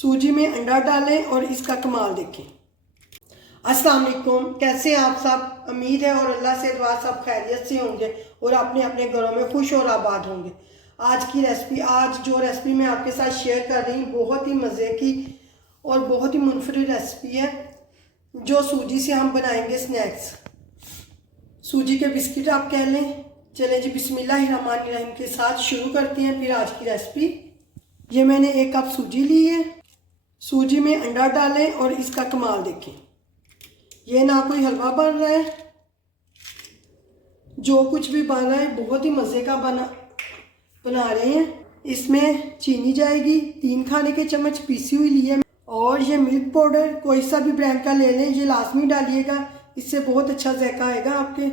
सूजी में अंडा डालें और इसका कमाल देखें। अस्सलाम वालेकुम, कैसे हैं आप सब। उम्मीद है और अल्लाह से दुआ सब खैरियत से होंगे और अपने अपने घरों में खुश और आबाद होंगे। आज जो रेसिपी मैं आपके साथ शेयर कर रही हूँ बहुत ही मज़े की और बहुत ही मुनफरिद रेसिपी है, जो सूजी से हम बनाएंगे स्नैक्स। सूजी के बिस्किट आप कह लें। चलें जी, बिस्मिल्लाहिर्रहमानिर्रहीम के साथ शुरू करते हैं फिर आज की रेसिपी। ये मैंने 1 कप सूजी ली है। सूजी में अंडा डालें और इसका कमाल देखें। ये ना कोई हलवा बन रहा है, जो कुछ भी बन रहा है बहुत ही मज़े का बना रहे हैं। इसमें चीनी जाएगी 3 खाने के चम्मच पीसी हुई ली है, और ये मिल्क पाउडर कोई सा भी ब्रांड का ले लें, ये लाजमी डालिएगा, इससे बहुत अच्छा जायका आएगा आपके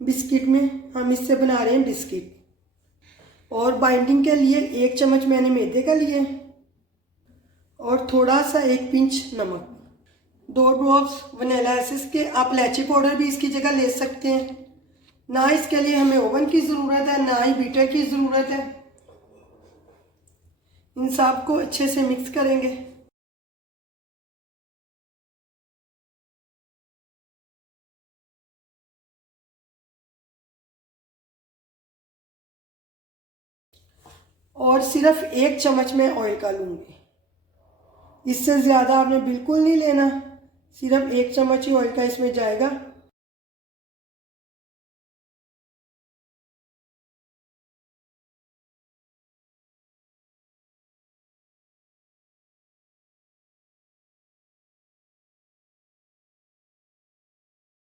बिस्किट में। हम इससे बना रहे हैं बिस्किट। और बाइंडिंग के लिए 1 चम्मच मैंने मैदे का लिया और थोड़ा सा 1 पिंच नमक, 2 ड्रॉप्स वनीला एसेंस के। आप इलायची पाउडर भी इसकी जगह ले सकते हैं। ना इसके लिए हमें ओवन की ज़रूरत है, ना ही बीटर की ज़रूरत है। इन सब को अच्छे से मिक्स करेंगे। और सिर्फ 1 चम्मच में ऑयल का लूँगी, इससे ज़्यादा आपने बिल्कुल नहीं लेना, सिर्फ 1 चम्मच ही ऑयल का इसमें जाएगा।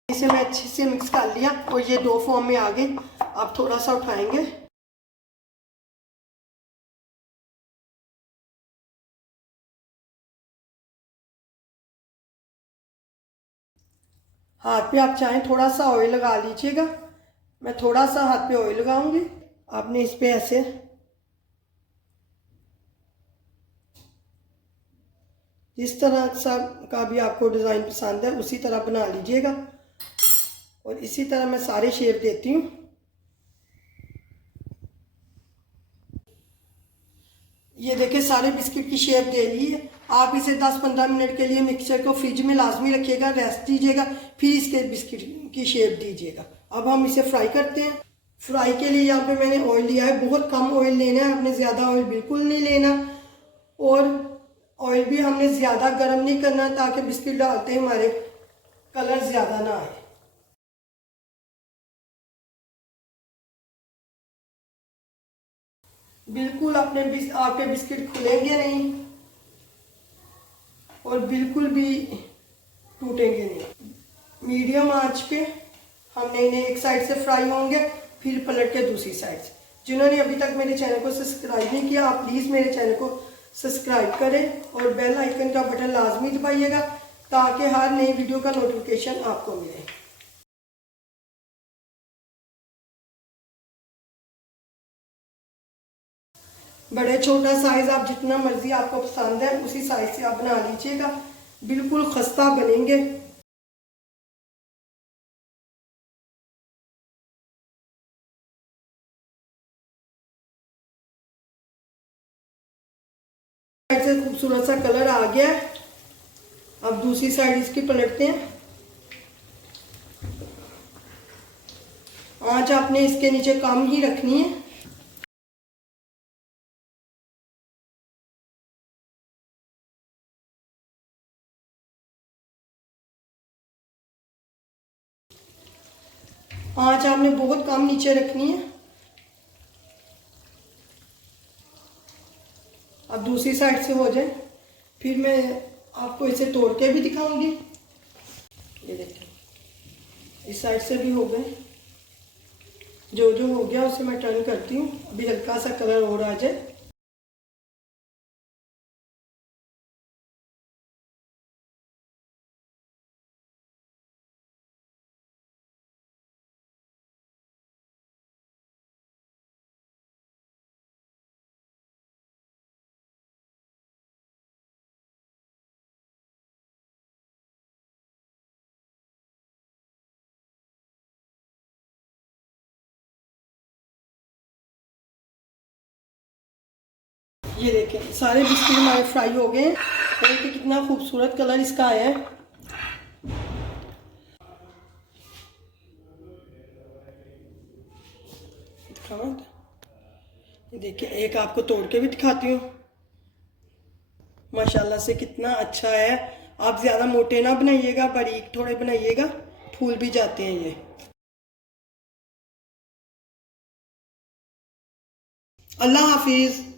इसे मैं अच्छे से मिक्स कर लिया और ये डो फॉर्म में आ गई। अब थोड़ा सा उठाएंगे। हाथ पे आप चाहें थोड़ा सा ऑयल लगा लीजिएगा। मैं थोड़ा सा हाथ पे ऑयल लगाऊंगी। आपने इस पे ऐसे जिस तरह सा का भी आपको डिज़ाइन पसंद है उसी तरह बना लीजिएगा। और इसी तरह मैं सारे शेप देती हूँ। ये देखिए सारे बिस्किट की शेप दे ली है। आप इसे 10-15 मिनट के लिए मिक्सचर को फ्रिज में लाजमी रखिएगा, रेस्ट दीजिएगा, फिर इसके बिस्किट की शेप दीजिएगा। अब हम इसे फ्राई करते हैं। फ्राई के लिए यहाँ पे मैंने ऑयल लिया है, बहुत कम ऑयल लेना है, आपने ज़्यादा ऑयल बिल्कुल नहीं लेना। और ऑयल भी हमने ज़्यादा गर्म नहीं करना, ताकि बिस्किट डालते हमारे कलर ज़्यादा ना आए। बिल्कुल आपके बिस्किट खुलेंगे नहीं और बिल्कुल भी टूटेंगे नहीं। मीडियम आंच पे हमने इन्हें एक साइड से फ्राई होंगे, फिर पलट के दूसरी साइड से। जिन्होंने अभी तक मेरे चैनल को सब्सक्राइब नहीं किया, आप प्लीज़ मेरे चैनल को सब्सक्राइब करें और बेल आइकन का बटन लाजमी दबाइएगा, ताकि हर नई वीडियो का नोटिफिकेशन आपको मिले। बड़े छोटा साइज़ आप जितना मर्जी आपको पसंद है उसी साइज़ से आप बना लीजिएगा, बिल्कुल खस्ता बनेंगे। से खूबसूरत सा कलर आ गया है। अब दूसरी साइड इसकी पलटते हैं। आंच आपने इसके नीचे कम ही रखनी है। आंच आपने बहुत कम नीचे रखनी है। अब दूसरी साइड से हो जाए फिर मैं आपको इसे तोड़ के भी दिखाऊंगी। ये देखिए इस साइड से भी हो गए। जो जो हो गया उसे मैं टर्न करती हूँ, अभी हल्का सा कलर और आ जाए। ये देखें सारे बिस्किट हमारे फ्राई हो गए। देखिए कितना खूबसूरत कलर इसका आया है। ये देखिए एक आपको तोड़ के भी दिखाती हूँ। माशाल्लाह से कितना अच्छा है। आप ज़्यादा मोटे ना बनाइएगा, बारीक थोड़े बनाइएगा, फूल भी जाते हैं ये। अल्लाह हाफिज़।